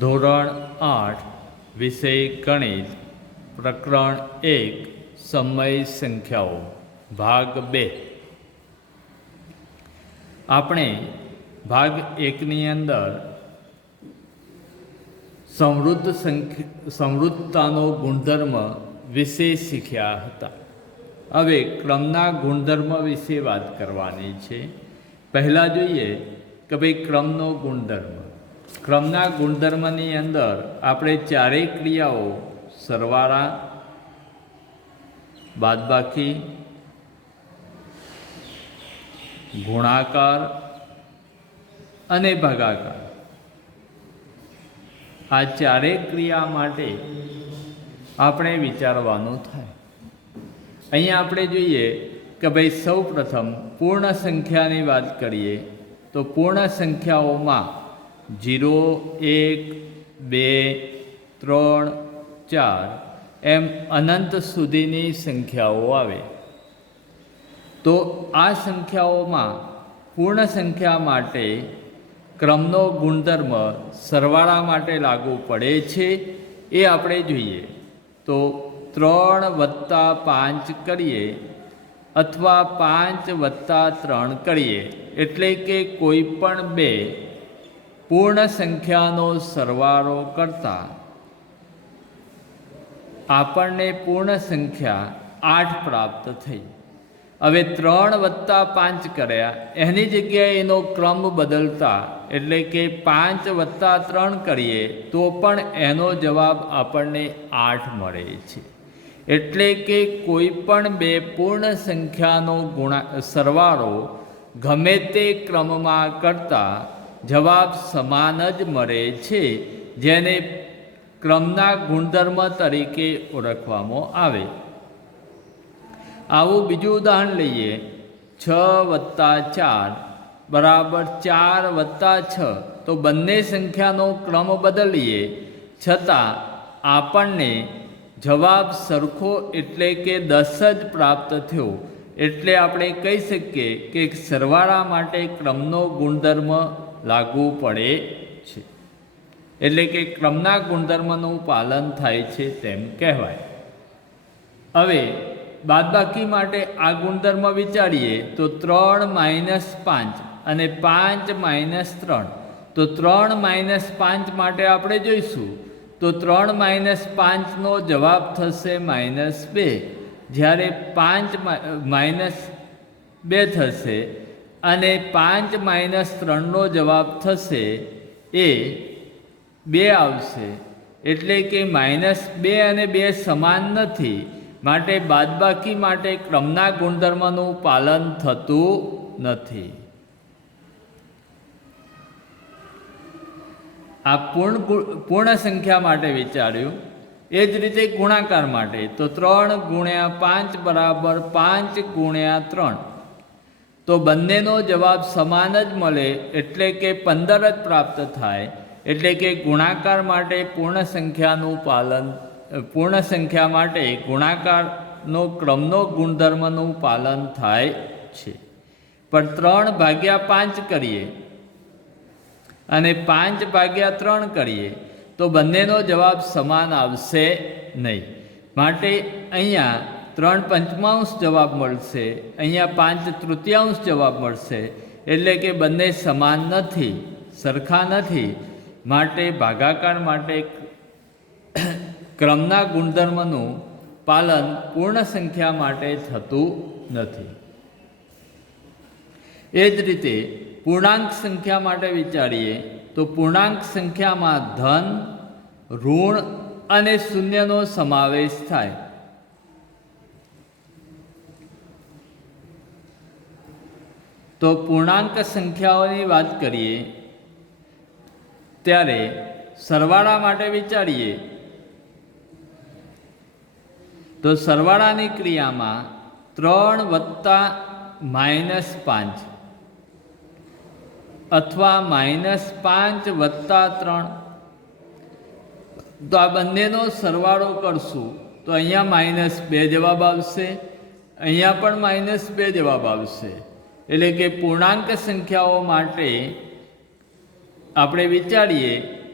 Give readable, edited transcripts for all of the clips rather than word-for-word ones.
ધોરણ 8 વિષય ગણિત પ્રકરણ 1 સમય સંખ્યાઓ ભાગ 2 આપણે ભાગ 1ની અંદર સમૃદ્ધતાનો ગુણધર્મ વિશે શીખ્યા હતા. હવે ક્રમના ગુણધર્મ વિશે વાત કરવાની છે. પહેલાં જોઈએ કે ભાઈ ક્રમનો ગુણધર્મ. ક્રમના ગુણધર્મની અંદર આપણે ચારેય ક્રિયાઓ સરવાળા, બાદબાકી, ગુણાકાર અને ભાગાકાર આ ચારેય ક્રિયા માટે આપણે વિચારવાનું થાય. અહીંયા આપણે જોઈએ કે ભાઈ સૌ પ્રથમ પૂર્ણ સંખ્યાની વાત કરીએ તો પૂર્ણ સંખ્યાઓમાં 0, 1, 2, 3, 4 એમ અનંત સુધીની સંખ્યાઓ આવે. તો આ સંખ્યાઓમાં પૂર્ણ સંખ્યા માટે ક્રમનો ગુણધર્મ સરવાળા માટે લાગુ પડે છે એ આપણે જોઈએ. તો 3 + 5 કરીએ અથવા 5 + 3 કરીએ એટલે કે કોઈ પણ બે પૂર્ણ સંખ્યાનો સરવાળો કરતાં આપણને પૂર્ણ સંખ્યા 8 પ્રાપ્ત થઈ. હવે 3 + 5 કર્યા એની જગ્યાએ એનો ક્રમ બદલતા એટલે કે 5 + 3 કરીએ તો પણ એનો જવાબ આપણને 8 મળે છે. એટલે કે કોઈ પણ બે પૂર્ણ સંખ્યાનો સરવાળો ગમે તે ક્રમમાં કરતાં જવાબ સમાન જ મળે છે, જેને ક્રમના ગુણધર્મ તરીકે ઓળખવામાં આવે. આવું બીજું ઉદાહરણ લઈએ. 6 + 4 = 4 + 6. તો બંને સંખ્યાનો ક્રમ બદલીએ છતાં આપણને જવાબ સરખો એટલે કે 10 જ પ્રાપ્ત થયો. એટલે આપણે કહી શકીએ કે સરવાળા માટે ક્રમનો ગુણધર્મ લાગુ પડે છે. એટલે કે ક્રમના ગુણધર્મનું પાલન થાય છે તેમ કહેવાય. હવે બાદબાકી માટે આ ગુણધર્મ વિચારીએ તો 3 - 5 અને 5 - 3. તો 3 - 5 માટે આપણે જોઈશું તો 3 - 5નો જવાબ થશે -2, જ્યારે 5 - 2 થશે અને 5 - 3નો જવાબ થશે એ 2 આવશે. એટલે કે -2 અને 2 સમાન નથી, માટે બાદબાકી માટે ક્રમના ગુણધર્મનું પાલન થતું નથી. આ પૂર્ણ સંખ્યા માટે વિચાર્યું. એ જ રીતે ગુણાકાર માટે તો 3 × 5 = 5 × 3. તો બંનેનો જવાબ સમાન જ મળે એટલે કે 15 જ પ્રાપ્ત થાય. એટલે કે ગુણાકાર માટે પૂર્ણ સંખ્યા માટે ગુણાકારનો ક્રમનો ગુણધર્મનું પાલન થાય છે. પણ 3/5 કરીએ અને 5/3 કરીએ તો બંનેનો જવાબ સમાન આવશે નહીં. માટે અહીંયા 3/5 જવાબ મળશે, અહીંયા 5/3 જવાબ મળશે. એટલે કે બંને સમાન નથી, સરખા નથી. માટે ભાગાકાર માટે ક્રમના ગુણધર્મનું પાલન પૂર્ણ સંખ્યા માટે થતું નથી. એ જ રીતે પૂર્ણાંક સંખ્યા માટે વિચારીએ તો પૂર્ણાંક સંખ્યામાં ધન, ઋણ અને શૂન્યનો સમાવેશ થાય. તો પૂર્ણાંક સંખ્યાઓની વાત કરીએ ત્યારે સરવાળા માટે વિચારીએ તો સરવાળાની ક્રિયામાં 3 + -5 અથવા -5 + 3. તો આ બંનેનો સરવાળો કરશું તો અહીંયા -2 જવાબ આવશે, અહીંયા પણ -2 જવાબ આવશે. એટલે કે પૂર્ણાંક સંખ્યાઓ માટે આપણે વિચારીએ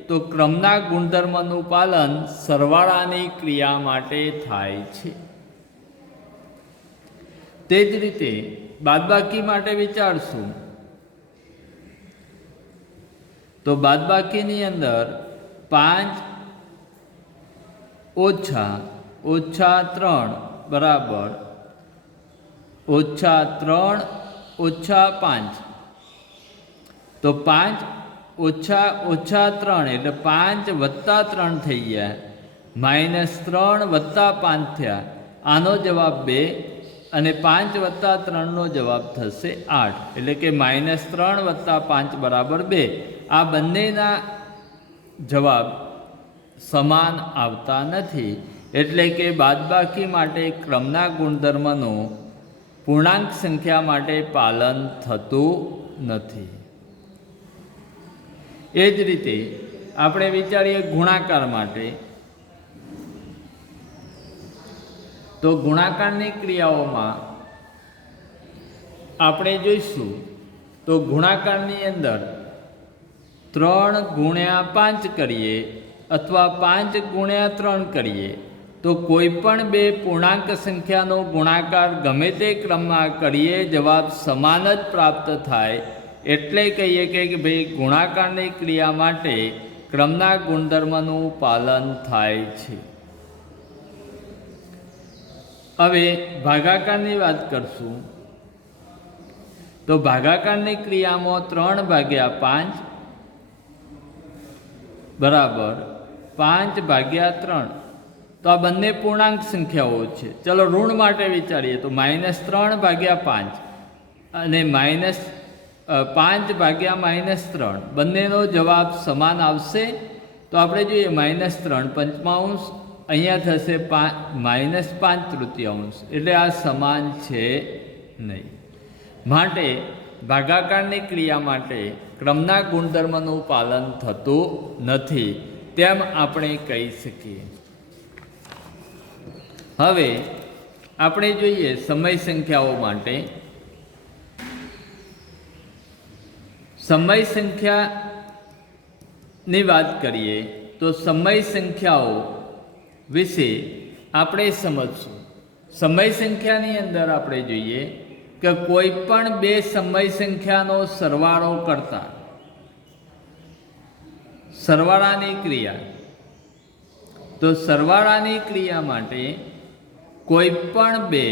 તો તો ક્રમના ગુણધર્મનું પાલન સરવાળાની ક્રિયા માટે થાય છે. તે જ રીતે બાદબાકી માટે વિચારશું તો બાદબાકીની અંદર 5 ઓછા 3 બરાબર -3 -5. તો 5 -3 એટલે 5 + 3 થઈ ગયા, -3 + 5 થયા. આનો જવાબ 2 અને 5 + 3નો જવાબ થશે 8. એટલે કે -3 + 5 બરાબર 2. આ બંનેના જવાબ સમાન આવતા નથી. એટલે કે બાદબાકી માટે ક્રમના ગુણધર્મનું પૂર્ણાંક સંખ્યા માટે પાલન થતું નથી. એ જ રીતે આપણે વિચારીએ ગુણાકાર માટે. તો ગુણાકારની ક્રિયાઓમાં આપણે જોઈશું તો ગુણાકારની અંદર 3 × 5 કરીએ અથવા 5 × 3 કરીએ તો કોઈ પણ બે પૂર્ણાંક સંખ્યાનો ગુણાકાર ગમે તે ક્રમમાં કરીએ જવાબ સમાન જ પ્રાપ્ત થાય. એટલે કહીએ કે ભાઈ ગુણાકારની ક્રિયા માટે ક્રમના ગુણધર્મનું પાલન થાય છે. હવે ભાગાકારની વાત કરશું તો ભાગાકારની ક્રિયામાં 3/5 બરાબર 5/3. તો આ બંને પૂર્ણાંક સંખ્યાઓ છે. ચલો ઋણ માટે વિચારીએ તો -3/5 અને -5/-3 બંનેનો જવાબ સમાન આવશે. તો આપણે જોઈએ -3/5 અહીંયા થશે -5/3, એટલે આ સમાન છે નહીં. માટે ભાગાકારની ક્રિયા માટે ક્રમના ગુણધર્મનું પાલન થતું નથી તેમ આપણે કહી શકીએ. હવે આપણે જોઈએ સમય સંખ્યાઓ માટે. સમય સંખ્યાની વાત કરીએ તો સમય સંખ્યાઓ વિશે આપણે સમજશું. સમય સંખ્યાની અંદર આપણે જોઈએ કે કોઈ પણ બે સમય સંખ્યાનો સરવાળો કરતા સરવાળાની ક્રિયા. તો સરવાળાની ક્રિયા માટે કોઈ પણ બે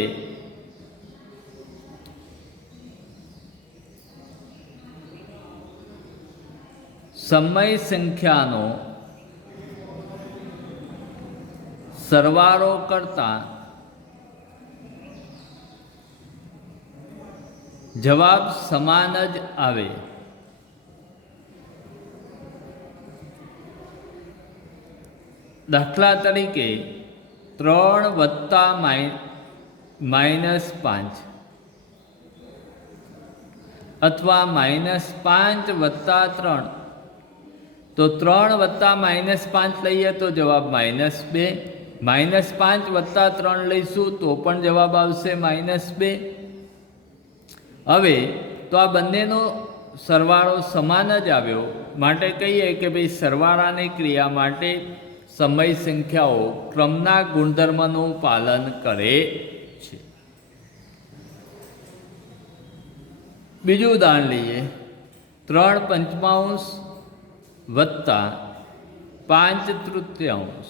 સમય સંખ્યાનો સરવાળો કરતા જવાબ સમાન જ આવે. દાખલા તરીકે 3 + -5 અથવા -5 + 3. તો 3 + -5 લઈએ તો જવાબ -2. -5 + 3 લઈશું તો પણ જવાબ આવશે -2. હવે તો આ બંનેનો સરવાળો સમાન જ આવ્યો. માટે કહીએ કે ભાઈ સરવાળાની ક્રિયા માટે સમય સંખ્યાઓ ક્રમના ગુણધર્મનું પાલન કરે છે. બીજું ઉદાહરણ લઈએ. 3/5 વત્તા 5/3.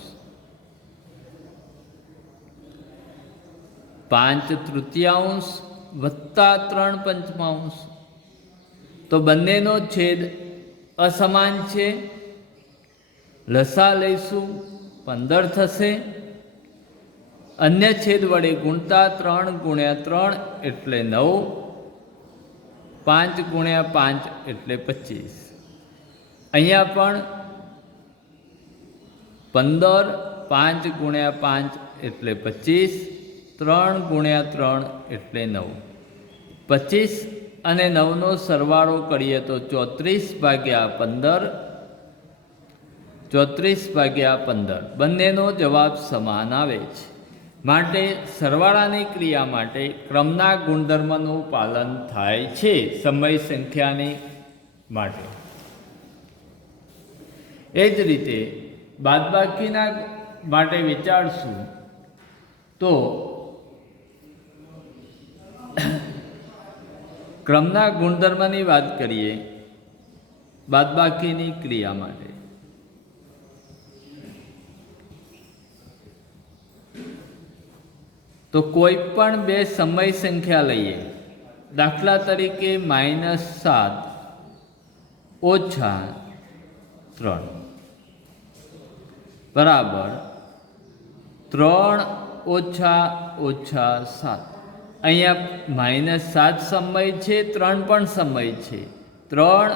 5/3 વત્તા 3/5. તો બંનેનો છેદ અસમાન છે. લસા લઈશું 15 થશે. અન્ય છેદ વડે ગુણતા 3 × 3 એટલે 9. 5 × 5 એટલે 25. અહીંયા પણ 15, 5 × 5 એટલે 25, 3 × 3 એટલે 9. 25 અને 9નો સરવાળો કરીએ તો 34/15. 34/15 બંનેનો જવાબ સમાન આવે છે. માટે સરવાળાની ક્રિયા માટે ક્રમના ગુણધર્મનું પાલન થાય છે સમય સંખ્યાની માટે. એ જ રીતે બાદબાકીના માટે વિચારશું તો ક્રમના ગુણધર્મની વાત કરીએ બાદબાકીની ક્રિયા માટે, તો કોઈ પણ બે સમય સંખ્યા લઈએ, દાખલા તરીકે -7 ઓછા 3 બરાબર 3 ઓછા ઓછા 7. અહીંયા -7 સમય છે, 3 પણ સમય છે, 3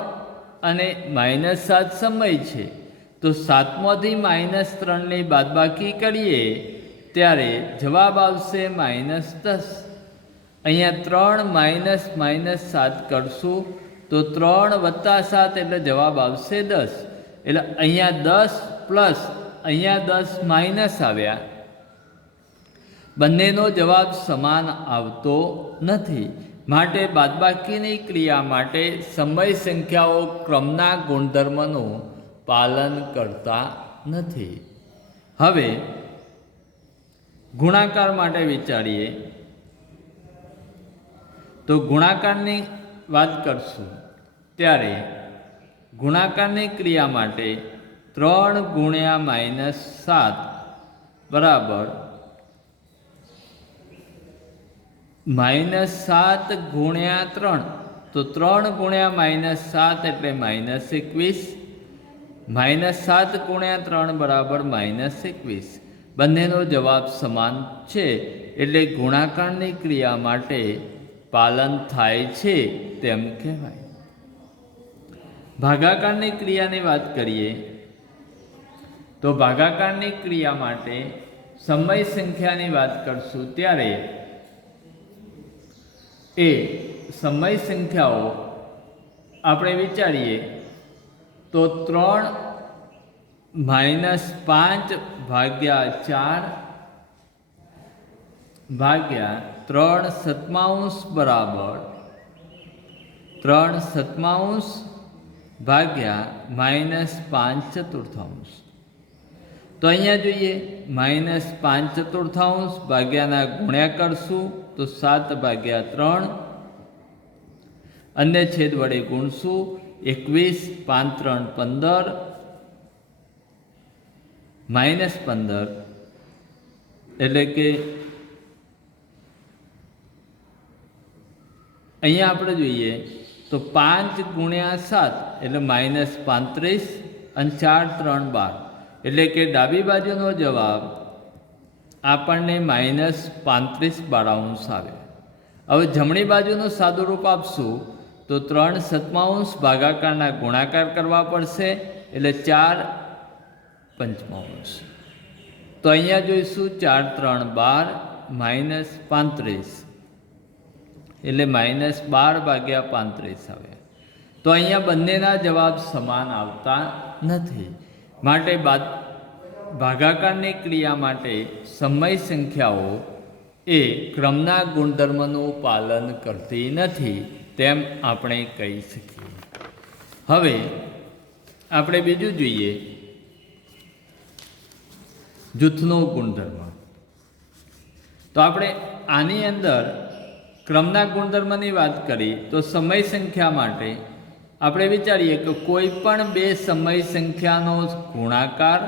અને -7 સમય છે, તો 7માંથી -3 ની બાદબાકી કરીએ ત્યારે જવાબ આવશે -10. અહીંયા 3 -7 કરશું તો 3 + 7 એટલે જવાબ આવશે 10. એટલે અહીંયા 10 પ્લસ અહીંયા 10 માઇનસ આવ્યા, બંનેનો જવાબ સમાન આવતો નથી. માટે બાદબાકીની ક્રિયા માટે સમય સંખ્યાઓ ક્રમના ગુણધર્મનું પાલન કરતા નથી. હવે ગુણાકાર માટે વિચારીએ તો ગુણાકારની વાત કરશું ત્યારે ગુણાકારની ક્રિયા માટે 3 × -7 બરાબર -7 × 3, તો 3 × -7 એટલે -21, -7 × 3 બરાબર -21. બંનેનો જવાબ સમાન છે એટલે ગુણાકારની ક્રિયા માટે પાલન થાય છે તેમ કહેવાય. ભાગાકારની ક્રિયાની વાત કરીએ તો ભાગાકારની ક્રિયા માટે સમય સંખ્યાની વાત કરશું ત્યારે એ સમય સંખ્યાઓ આપણે વિચારીએ તો 3 - 5 ભાગ્યા 4 ભાગ્યા 3/7 બરાબર 3/7 ભાગ્યા -5/4. તો અહીંયા જોઈએ -5/4 ભાગ્યાના ગુણ્યા કરશું તો 7/3, અન્ય છેદ વડે ગુણશું 21, 5 × 3 = -15, એટલે કે અહીંયા આપણે જોઈએ તો 5 × 7 એટલે -35 અને 4 × 3 = 12, એટલે કે ડાબી બાજુનો જવાબ આપણને -35/12 આવે. હવે જમણી બાજુનું સાદું રૂપ આપશું તો 3/7 ભાગાકારના ગુણાકાર કરવા પડશે એટલે 4/5. તો અહીંયા જોઈશું 4 × 3 = 12 -35 એટલે -12/35 આવે. તો અહીંયા બંનેના જવાબ સમાન આવતા નથી. માટે ભાગાકારની ક્રિયા માટે સમય સંખ્યાઓ એ ક્રમના ગુણધર્મનું પાલન કરતી નથી તેમ આપણે કહી શકીએ. હવે આપણે બીજું જોઈએ જૂથનો ગુણધર્મ. તો આપણે આની અંદર ક્રમના ગુણધર્મની વાત કરી તો સમય સંખ્યા માટે આપણે વિચારીએ કે કોઈ પણ બે સમય સંખ્યાનો ગુણાકાર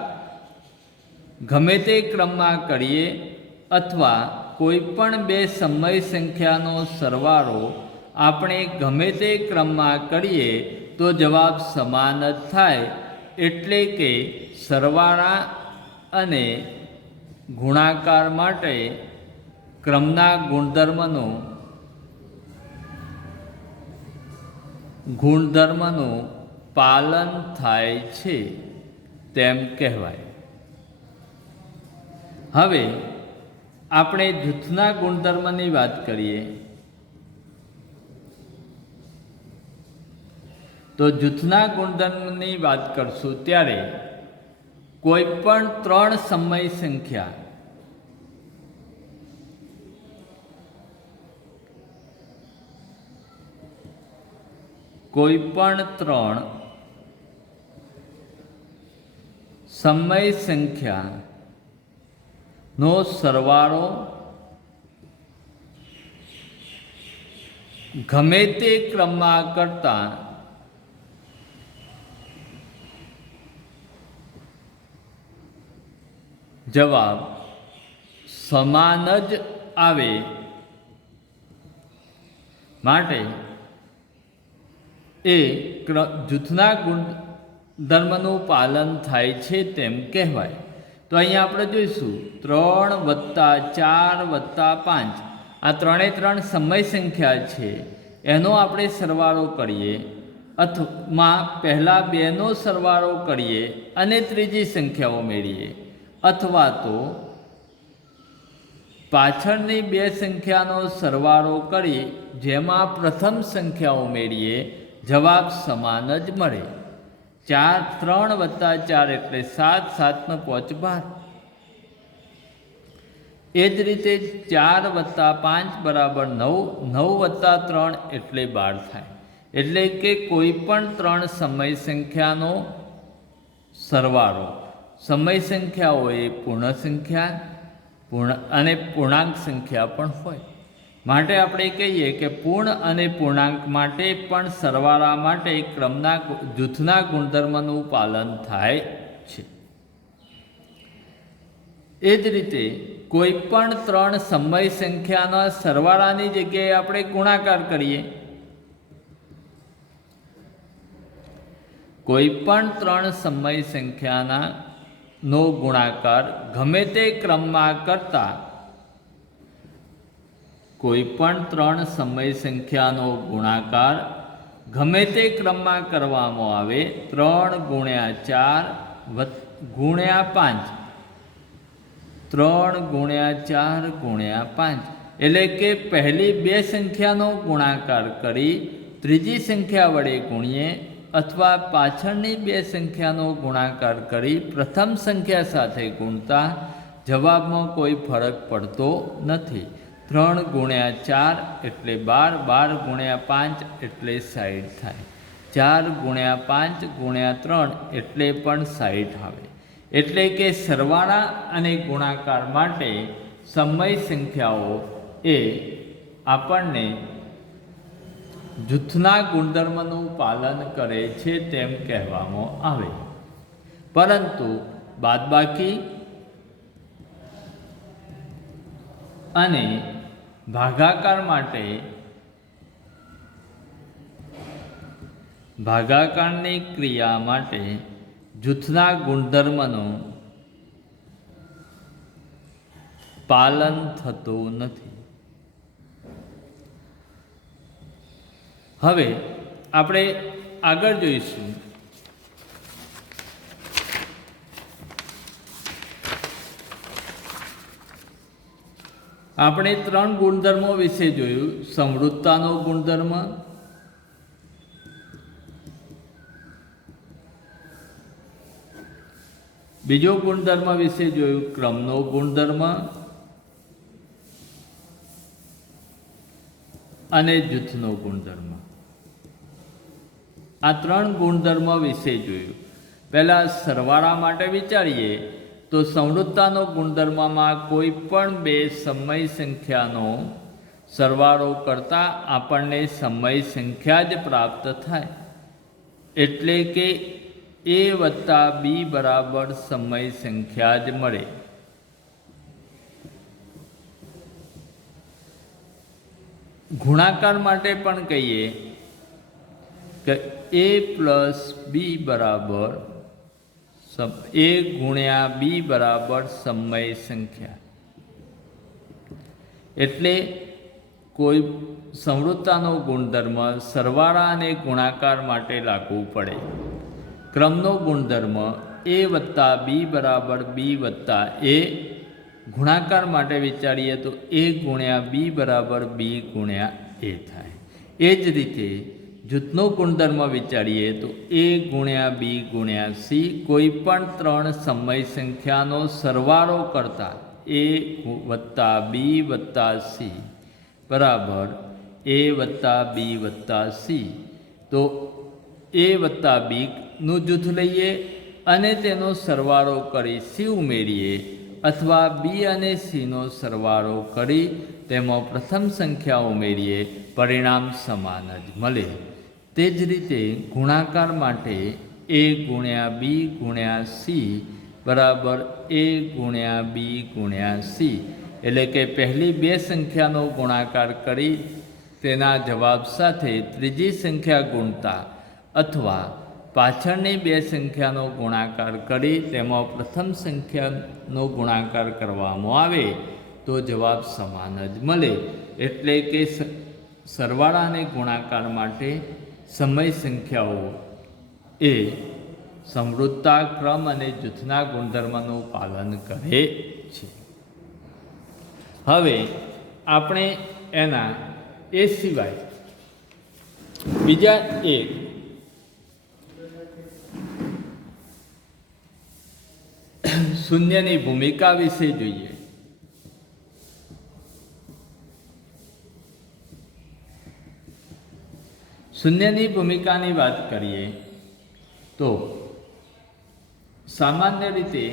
ગમે તે ક્રમમાં કરીએ અથવા કોઈ પણ બે સમય સંખ્યાનો સરવાળો આપણે ગમે તે ક્રમમાં કરીએ તો જવાબ સમાન જ થાય. એટલે કે સરવાળા અને ગુણાકાર માટે ક્રમના ગુણધર્મનું પાલન થાય છે તેમ કહેવાય. હવે આપણે જૂથના ગુણધર્મની વાત કરીએ તો જૂથના ગુણધર્મની વાત કરશું ત્યારે કોઈ પણ 3 સમય સંખ્યા કોઈ પણ 3 સમય સંખ્યાનો સરવાળો ગમે તે ક્રમમાં કરતાં જવાબ સમાન જ આવે માટે એ જૂથના ગુણધર્મનું પાલન થાય છે તેમ કહેવાય. તો અહીંયા આપણે જોઈશું 3 + 4 + 5 આ ત્રણે સમય સંખ્યા છે, એનો આપણે સરવાળો કરીએ અથવા પહેલાં બેનો સરવાળો કરીએ અને ત્રીજી સંખ્યા ઉમેરીએ, અથવા તો પાછળની બે સંખ્યાનો સરવાળો કરી જેમાં પ્રથમ સંખ્યા ઉમેરીએ, જવાબ સમાન જ મળે. 3 + 4 એટલે 7, 7 × 5 = 12. એ જ રીતે 4 + 5 = 9, 9 + 3 એટલે 12 થાય. એટલે કે કોઈ પણ ત્રણ સમય સંખ્યાનો સરવાળો, સમય સંખ્યા હોય એ પૂર્ણ સંખ્યા અને પૂર્ણાંક સંખ્યા પણ હોય. માટે આપણે કહીએ કે પૂર્ણ અને પૂર્ણાંક માટે પણ સરવાળા માટે ક્રમના જૂથના ગુણધર્મનું પાલન થાય છે. એ જ રીતે કોઈ પણ ત્રણ સમય સંખ્યાના સરવાળાની જગ્યાએ આપણે ગુણાકાર કરીએ. કોઈ પણ ત્રણ સમય સંખ્યાના નો ગુણાકાર ગમે તે ક્રમમાં કરતા, કોઈ પણ ત્રણ સમય સંખ્યાનો ગુણાકાર ગમે તે ક્રમમાં કરવામાં આવે 3 × 4 × 5, 3 × 4 × 5 એટલે કે પહેલી બે સંખ્યાનો ગુણાકાર કરી ત્રીજી સંખ્યા વડે ગુણીએ અથવા પાછળની બે સંખ્યાનો ગુણાકાર કરી પ્રથમ સંખ્યા સાથે ગુણતા જવાબમાં કોઈ ફરક પડતો નથી. 3 × 4 એટલે 12, 12 × 5 એટલે 60 થાય, 4 × 5 × 3 એટલે પણ 60 આવે. એટલે કે સરવાળા અને ગુણાકાર માટે સમય સંખ્યાઓ એ આપણને જૂથના ગુણધર્મનું પાલન કરે છે તેમ કહેવામાં આવે. પરંતુ બાદબાકી અને ભાગાકાર માટે ભાગાકારની ક્રિયા માટે જૂથના ગુણધર્મનું પાલન થતું નથી. હવે આપણે આગળ જોઈશું આપણે ત્રણ ગુણધર્મો વિશે જોયું. સમૃદ્ધતાનો ગુણધર્મ, બીજો ગુણધર્મ વિશે જોયું ક્રમનો ગુણધર્મ અને જૂથનો ગુણધર્મ. આ ત્રણ ગુણધર્મ વિશે જોયું. પહેલાં સરવાળા માટે વિચારીએ તો સમૃદ્ધતાનો ગુણધર્મમાં કોઈ પણ બે સમય સંખ્યાનો સરવાળો કરતાં આપણને સમય સંખ્યા જ પ્રાપ્ત થાય. એટલે કે A + B બરાબર સમય સંખ્યા જ મળે. ગુણાકાર માટે પણ કહીએ કે A + B બરાબર A × B બરાબર સમય સંખ્યા. એટલે કોઈ સમૃદ્ધતાનો ગુણધર્મ સરવાળા અને ગુણાકાર માટે લાગુ પડે. ક્રમનો ગુણધર્મ A + B બરાબર B + A. ગુણાકાર માટે વિચારીએ તો A × B બરાબર B × A થાય. એ જ રીતે જૂથનો ગુણધર્મ વિચારીએ તો A × B × C. કોઈ પણ ત્રણ સમય સંખ્યાનો સરવાળો કરતા A + B + C બરાબર A + B + C. તો A + B નું જૂથ લઈએ અને તેનો સરવાળો કરી સી ઉમેરીએ અથવા બી અને સીનો સરવાળો કરી તેમાં પ્રથમ સંખ્યા ઉમેરીએ, પરિણામ સમાન જ મળે. તે જ રીતે ગુણાકાર માટે એ ગુણ્યા બી ગુણ્યા સી બરાબર એ ગુણ્યા બી ગુણ્યા સી, એટલે કે પહેલી બે સંખ્યાનો ગુણાકાર કરી તેના જવાબ સાથે ત્રીજી સંખ્યા ગુણતા અથવા પાછળની બે સંખ્યાનો ગુણાકાર કરી તેમાં પ્રથમ સંખ્યાનો ગુણાકાર કરવામાં આવે તો જવાબ સમાન જ મળે. એટલે કે સરવાળા અને ગુણાકાર માટે સમય સંખ્યાઓ એ સમૃદ્ધતા, ક્રમ અને જૂથના ગુણધર્મનું પાલન કરે છે. હવે આપણે એના એ સિવાય બીજા એક શૂન્યની ભૂમિકા વિશે જોઈએ. શૂન્યની ભૂમિકાની વાત કરીએ તો સામાન્ય રીતે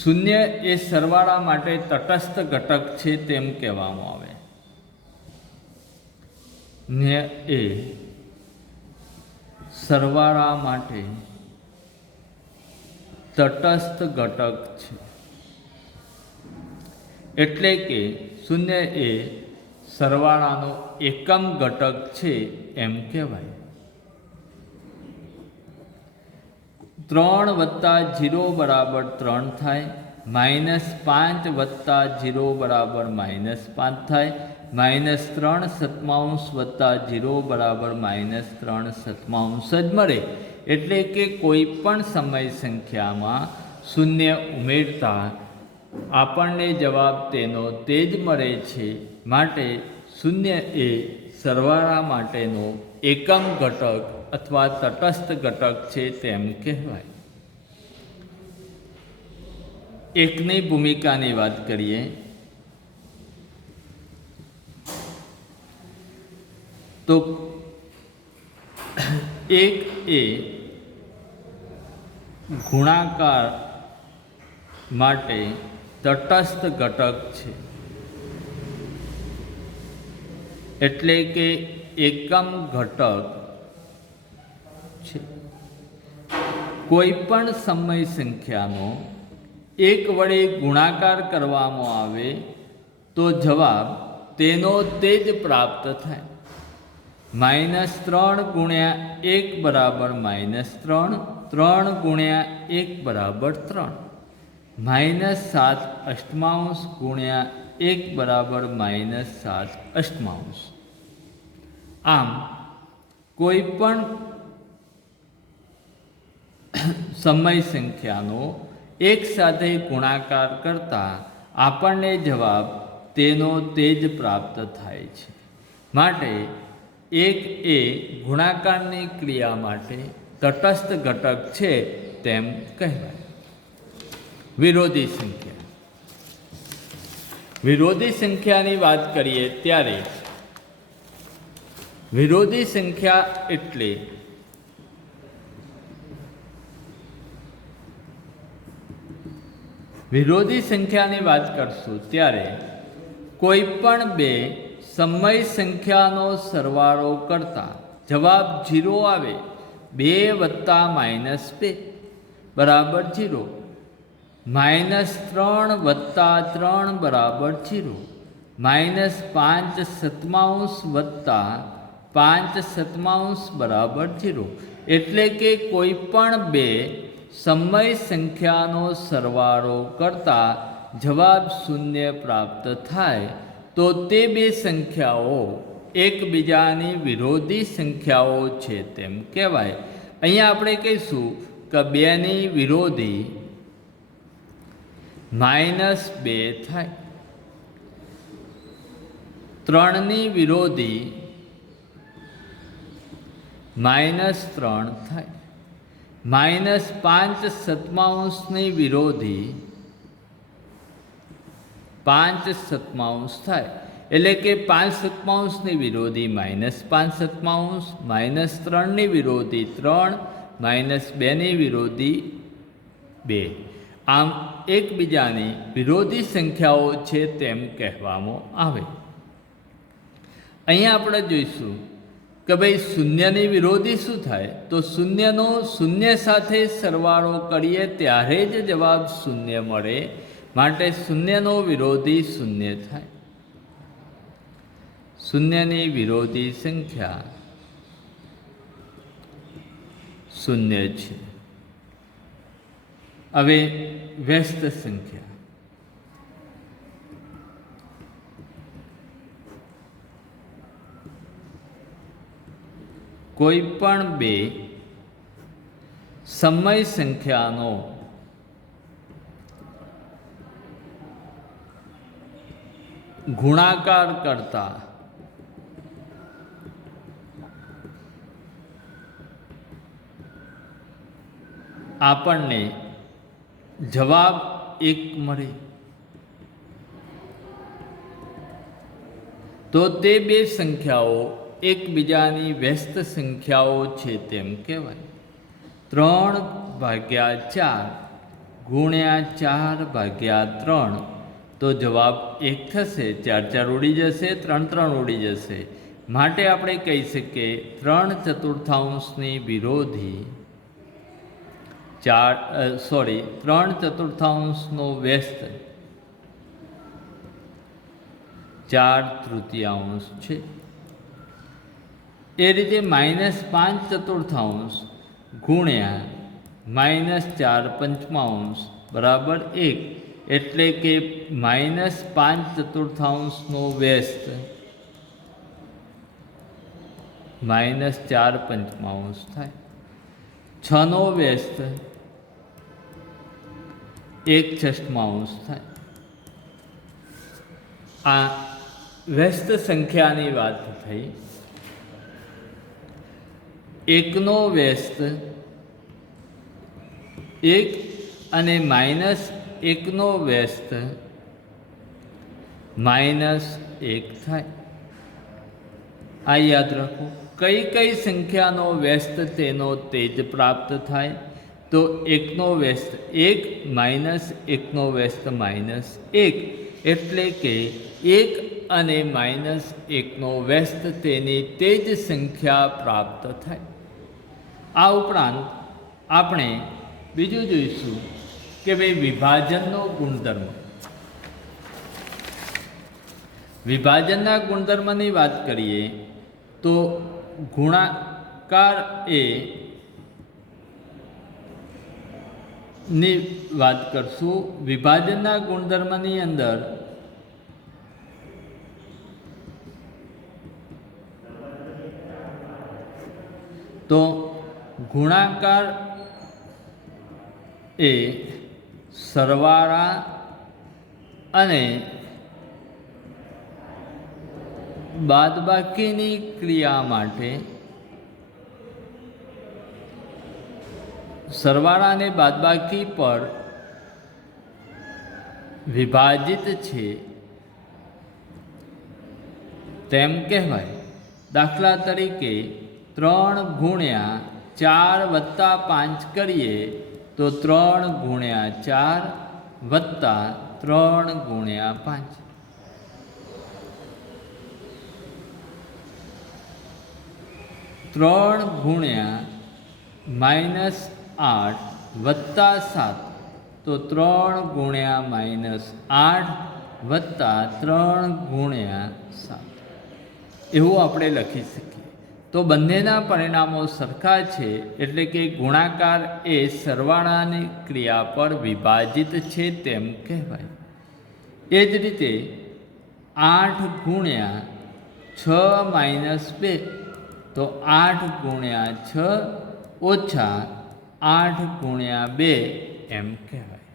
શૂન્ય એ સરવાળા માટે તટસ્થ ઘટક છે તેમ કહેવામાં આવે. ને એ સરવાળા માટે તટસ્થ ઘટક છે, એટલે કે શૂન્ય એ સરવાળાનો એકમ ઘટક છે એમ કહેવાય. 3 + 0 બરાબર 3 થાય, -5 + 0 બરાબર -5 થાય, -3/7 + 0 બરાબર -3/7 જ મળે. એટલે કે કોઈ પણ સમય સંખ્યામાં શૂન્ય ઉમેરતા આપણને જવાબ તેનો તે જ મળે છે. માટે શૂન્ય એ સરવાળા માટેનો એકમ ઘટક અથવા તટસ્થ ઘટક છે તેમ કહેવાય. એકની ભૂમિકાની વાત કરીએ તો એક એ ગુણાકાર માટે તટસ્થ ઘટક છે, એટલે કે એકમ ઘટક છે. કોઈ પણ સમય સંખ્યાનો એક વડે ગુણાકાર કરવામાં આવે તો જવાબ તેનો તે જ પ્રાપ્ત થાય. -3 × 1 બરાબર -3, 3 × 1 બરાબર 3, -7/8 × 1 બરાબર -7/8. આમ કોઈ પણ સમય સંખ્યાનો એક સાથે ગુણાકાર કરતા આપણને જવાબ તેનો તે જ પ્રાપ્ત થાય છે. માટે એક એ ગુણાકારની ક્રિયા માટે તટસ્થ ઘટક છે તેમ કહેવાય. વિરોધી સંખ્યા. વિરોધી સંખ્યાની વાત કરીએ ત્યારે વિરોધી સંખ્યા એટલે વિરોધી સંખ્યાની વાત કરશું ત્યારે કોઈ પણ બે સમય સંખ્યાનો સરવાળો કરતા જવાબ 0 આવે. 2 + -2 બરાબર 0, -3 + 3 બરાબર 0, -5/7 + 5/7 બરાબર 0. એટલે કે કોઈ પણ બે સમય સંખ્યાનો સરવાળો કરતા જવાબ 0 પ્રાપ્ત થાય તો તે બે સંખ્યાઓ એકબીજાની વિરોધી સંખ્યાઓ છે તેમ કહેવાય. અહીંયા આપણે કહીશું કે બેની વિરોધી -2 થાય, 3ની વિરોધી -3 થાય, -5/7 વિરોધી 5/7 થાય. એટલે કે 5/7 વિરોધી -5/7, -3 વિરોધી 3, -2ની વિરોધી 2. આમ એકબીજાની વિરોધી સંખ્યાઓ છે તેમ કહેવામાં આવે. અહીંયા આપણે જોઈશું કે ભાઈ શૂન્યની વિરોધી શું થાય? તો શૂન્યનો શૂન્ય સાથે સરવાળો કરીએ ત્યારે જ જવાબ શૂન્ય મળે, માટે શૂન્યનો વિરોધી શૂન્ય થાય. શૂન્યની વિરોધી સંખ્યા શૂન્ય છે. હવે વ્યસ્ત સંખ્યા. કોઈ પણ બે સમય સંખ્યાનો ગુણાકાર કરતા આપણને જવાબ 1 મળે તો તે બે સંખ્યાઓ એકબીજાની વ્યસ્ત સંખ્યાઓ છે તેમ કહેવાય. 3/4 ગુણ્યા 4/3 તો જવાબ 1 થશે. 4 4 ઉડી જશે, 3 3 ઉડી જશે, માટે આપણે કહી શકીએ 3/4 વિરોધી 3/4 વ્યસ્ત 4/3 છે. એ રીતે -5/4 ગુણ્યા -4/5 બરાબર 1, એટલે કે -5/4 વ્યસ્ત -4/5 થાય. 6 વ્યસ્ત 1/6 થાય. આ વ્યસ્ત સંખ્યાની વાત થઈ. 1 વ્યસ્ત 1 અને -1 વ્યસ્ત -1 થાય. આ યાદ રાખો. કઈ કઈ સંખ્યાનો વ્યસ્ત તેનો તેજ પ્રાપ્ત થાય? તો 1 વ્યસ્ત 1 -1 વ્યસ્ત -1, એટલે કે 1 અને -1 વ્યસ્ત તેની તેજ સંખ્યા પ્રાપ્ત થાય. આ ઉપરાંત આપણે બીજું જોઈશું કે ભાઈ વિભાજનનો ગુણધર્મ. વિભાજનના ગુણધર્મની વાત કરીએ તો ગુણાકાર ની વાત કરશું. વિભાજનના ગુણધર્મની અંદર તો ગુણાકાર એ સરવાળા અને બાદબાકીની ક્રિયા માટે સરવાળા અને બાદબાકી પર વિભાજિત છે તેમ કહેવાય. દાખલા તરીકે 3 ગુણ્યા 4 વત્તા 5 કરીએ તો 3 ગુણ્યા 4 વત્તા 3 ગુણ્યા 5. 3 ગુણ્યા -8 વત્તા 7 તો 3 ગુણ્યા -8 વત્તા 3 ગુણ્યા 7 એવું આપણે લખી શકીએ. તો બંનેના પરિણામો સરખા છે, એટલે કે ગુણાકાર એ સરવાળાની ક્રિયા પર વિભાજિત છે તેમ કહેવાય. એ જ રીતે 8 ગુણ્યા 6 - 2 તો 8 ગુણ્યા 6 ઓછા 8 ગુણ્યા 2 એમ કહેવાય.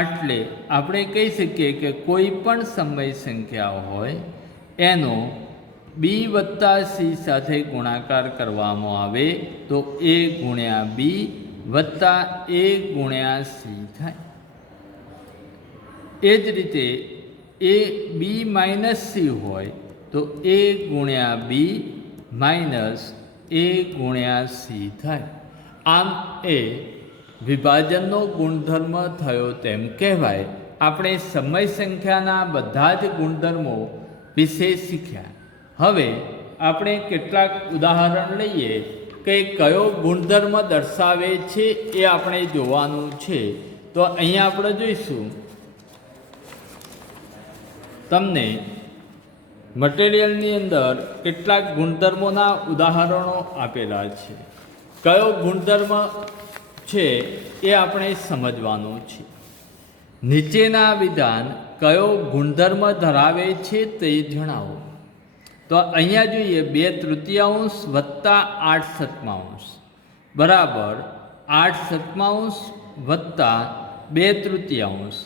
એટલે આપણે કહી શકીએ કે કોઈ પણ સમય સંખ્યા હોય એનો b વત્તા c સાથે ગુણાકાર કરવામાં આવે તો a ગુણ્યા b વત્તા a ગુણ્યા c થાય. એ જ રીતે a b - c હોય તો a ગુણ્યા b માઇનસ A ગુણ્યા C થાય. આમ એ વિભાજનનો ગુણધર્મ થયો તેમ કહેવાય. આપણે સમય સંખ્યાના બધા જ ગુણધર્મો વિશે શીખ્યા. હવે આપણે કેટલાક ઉદાહરણ લઈએ કે કયો ગુણધર્મ દર્શાવે છે એ આપણે જોવાનું છે. તો અહીંયા આપણે જોઈશું, તમને મટીરિયલની અંદર કેટલાક ગુણધર્મોના ઉદાહરણો આપેલા છે. કયો ગુણધર્મ છે એ આપણે સમજવાનું છે. નીચેના વિધાન કયો ગુણધર્મ ધરાવે છે તે જણાવો. તો અહીંયા જોઈએ 2/3 વત્તા 8/7 બરાબર 8/7 વત્તા 2/3.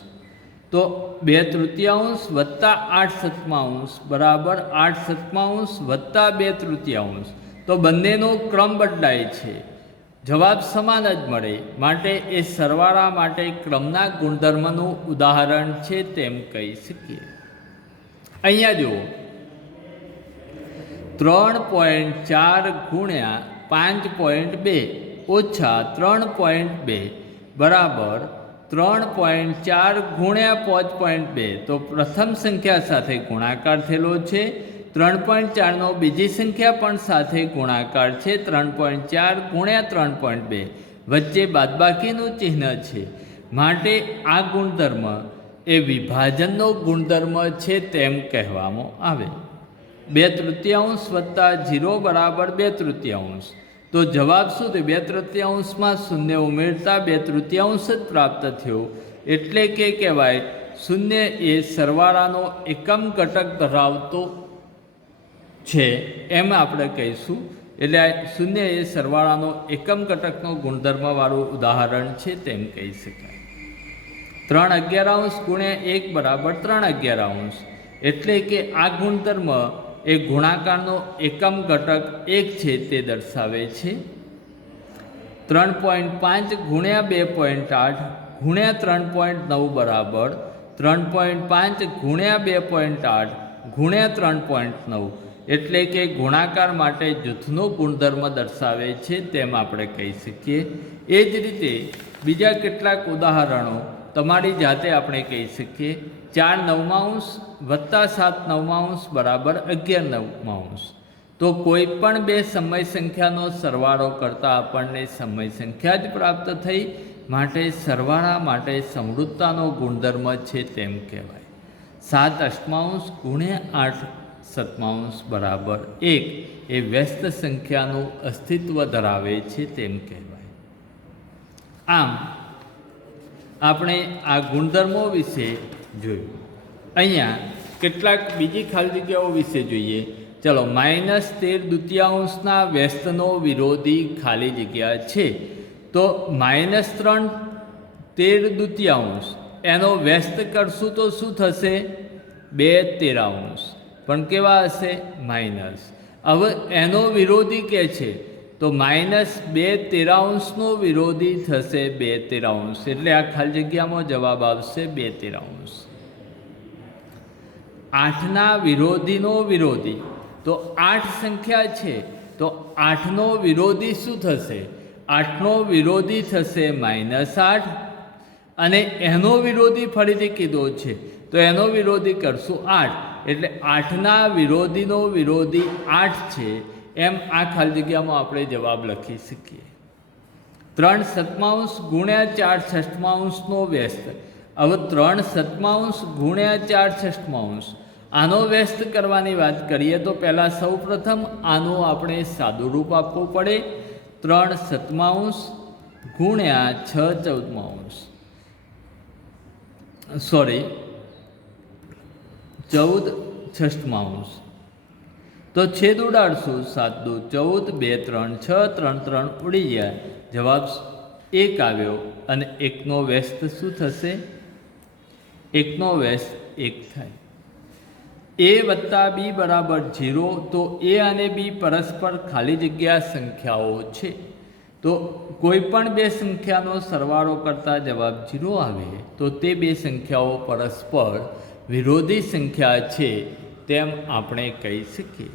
તો 2/3 વત્તા 8/7 બરાબર 8/7 વત્તા 2/3. તો બંનેનો ક્રમ બદલાય છે, જવાબ સમાન જ મળે, માટે એ સરવાળા માટે ક્રમના ગુણધર્મનું ઉદાહરણ છે તેમ કહી શકીએ. અહીંયા જુઓ, 3.4 ગુણ્યા 5.2 ઓછા 3.2 બરાબર 3.4 ગુણ્યા 5.2. તો પ્રથમ સંખ્યા સાથે ગુણાકાર થયેલો છે. 3.4નો બીજી સંખ્યા પણ સાથે ગુણાકાર છે. 3.4 ગુણ્યા 3.2 વચ્ચે બાદબાકીનું ચિહ્ન છે, માટે આ ગુણધર્મ એ વિભાજનનો ગુણધર્મ છે તેમ કહેવામાં આવે. 2/3 વત્તા 0 બરાબર 2/3. તો જવાબ શું થયો? 2/3માં શૂન્ય ઉમેરતા 2/3 જ પ્રાપ્ત થયો, એટલે કે કહેવાય શૂન્ય એ સરવાળાનો એકમ ઘટક ધરાવતો છે એમ આપણે કહીશું. એટલે શૂન્ય એ સરવાળાનો એકમ ઘટકનો ગુણધર્મવાળું ઉદાહરણ છે તેમ કહી શકાય. 3/11 ગુણ્યા 1 બરાબર 3/11. એટલે કે આ ગુણધર્મ એ ગુણાકારનો એકમ ઘટક 1 છે તે દર્શાવે છે. 3.5 ગુણ્યા 2.8 ગુણ્યા 3.9 બરાબર 3.5 ગુણ્યા 2.8 ગુણ્યા 3.9. એટલે કે ગુણાકાર માટે જૂથનો ગુણધર્મ દર્શાવે છે તેમ આપણે કહી શકીએ. એ જ રીતે બીજા કેટલાક ઉદાહરણો તમારી જાતે આપણે કહી શકીએ. 4/9 વત્તા 7/9 બરાબર 11/9. તો કોઈ પણ બે સમય સંખ્યાનો સરવાળો કરતાં આપણને સમય સંખ્યા જ પ્રાપ્ત થઈ, માટે સરવાળા માટે સમૃદ્ધતાનો ગુણધર્મ છે તેમ કહેવાય. 7/8 ગુણ્યા 8/7 બરાબર 1 એ વ્યસ્ત સંખ્યાનું અસ્તિત્વ ધરાવે છે તેમ કહેવાય. આમ આપણે આ ગુણધર્મો વિશે જોયું. અહીંયા કેટલાક બીજી ખાલી જગ્યાઓ વિશે જોઈએ. ચલો, -13/2 વ્યસ્તનો વિરોધી ખાલી જગ્યા છે. તો -3 13/2 એનો વ્યસ્ત કરશું તો શું થશે? 2/13. પણ કેવા હશે? માઇનસ. હવે એનો વિરોધી કે છે તો -2/13 નો વિરોધી થશે 2/13. એટલે આ ખાલી જગ્યામાં જવાબ આવશે 2/13. 8ના વિરોધીનો વિરોધી. તો 8 સંખ્યા છે, તો 8નો વિરોધી શું થશે? 8નો વિરોધી થશે -8. અને એનો વિરોધી ફરીથી કીધો છે, તો એનો વિરોધી કરશું 8. એટલે 8ના વિરોધીનો વિરોધી 8 છે. એમ આ ખાલી જગ્યામાં આપણે જવાબ લખી શકીએ. 3/7 ગુણ્યા 4/6 નો વ્યસ્ત. હવે 3/7 ગુણ્યા 4/6 આનો વ્યસ્ત કરવાની વાત કરીએ તો પહેલાં સૌ પ્રથમ આનું આપણે સાદું રૂપ આપવું પડે. 3/7 ગુણ્યા 6/14 14/6. તો છેદ ઉડાડશું. 7×2 = 14, 2 3 6 3 3 ઉડી ગયા, જવાબ 1 આવ્યો. અને 1નો વ્યસ્ત શું થશે? 1નો વ્યસ્ત 1 થાય. a વત્તા b બરાબર 0. તો a અને b પરસ્પર ખાલી જગ્યા સંખ્યાઓ છે. તો કોઈ પણ બે સંખ્યાનો સરવાળો કરતાં જવાબ 0 આવે તો તે બે સંખ્યાઓ પરસ્પર વિરોધી સંખ્યા છે તેમ આપણે કહી શકીએ.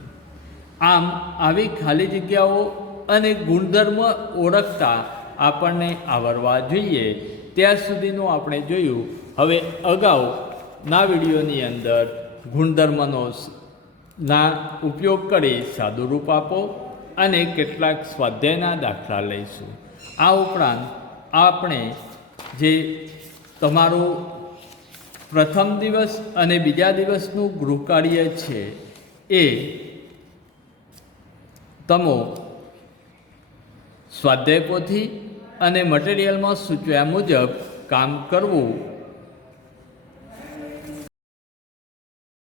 આમ આવી ખાલી જગ્યાઓ અને ગુણધર્મ ઓળખતા આપણને આવડવા જોઈએ. ત્યાં સુધીનું આપણે જોયું. હવે અગાઉના વિડીયોની અંદર ગુણધર્મનો ના ઉપયોગ કરી સાદું રૂપ આપો અને કેટલાક સ્વાધ્યાયના દાખલા લઈશું. આ ઉપરાંત આપણે જે તમારું પ્રથમ દિવસ અને બીજા દિવસનું ગૃહકાર્ય છે એ તમે સ્વાધ્યાય પોથી અને મટીરિયલમાં સૂચવ્યા મુજબ કામ કરવું